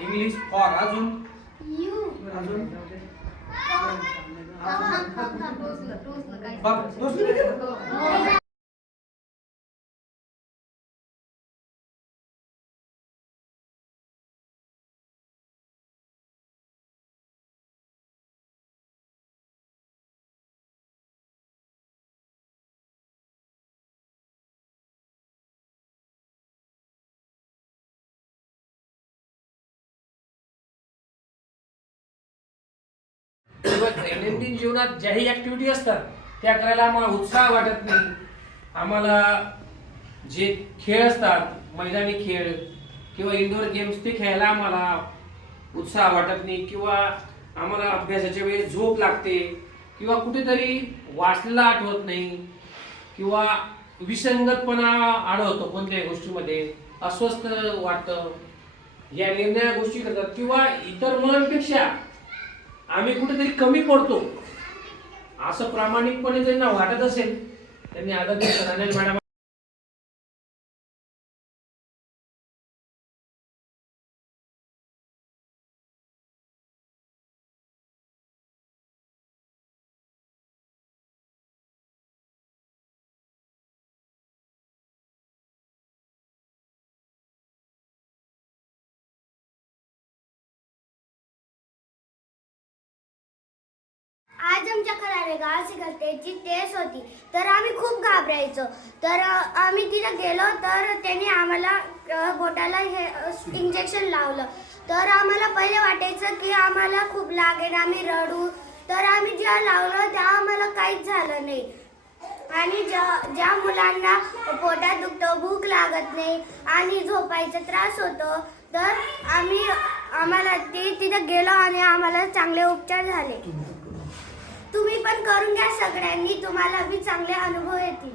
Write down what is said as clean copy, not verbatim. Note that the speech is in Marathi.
इंग्लिश फॉर अजून अजून बघ दुसरी दैनंदिन जीवनात ज्याही ऍक्टिव्हिटी असतात त्या करायला आम्हाला उत्साह वाटत नाही. आम्हाला जे खेळ असतात मैदानी खेळ किंवा इंडोर गेम्स ते खेळायला आम्हाला उत्साह वाटत नाही किंवा आम्हाला अभ्यासाच्या वेळेस झोप लागते किंवा कुठेतरी वाचलेला आठवत नाही किंवा विसंगतपणा आढळतो कोणत्याही गोष्टीमध्ये अस्वस्थ वाटतं. या निर्णया गोष्टी करतात किंवा इतर मुलांपेक्षा आम्ही कुठेतरी कमी पडतो असं प्रामाणिकपणे ज्यांना वाटत असेल त्यांनी आदरणीय रानडे मॅडम आज आमच्या खरारे गाव सिकलतेची टेस्ट होती तर आम्ही खूप घाबरायचो. तर आम्ही तिथे गेलो तर त्यांनी आम्हाला बोटाला हे इंजेक्शन लावलं. तर आम्हाला पहिले वाटायचं की आम्हाला खूप लागेल, आम्ही रडू. तर आम्ही जेव्हा लावलं तेव्हा आम्हाला काहीच झालं नाही. आणि ज्या मुलांना पोटात दुखतं, भूक लागत नाही आणि झोपायचा त्रास होतो तर आम्हाला तिथे गेलो आणि आम्हाला चांगले उपचार झाले. तुम्ही पण करून घ्या सगळ्यांनी, तुम्हाला बी चांगले अनुभव येतील.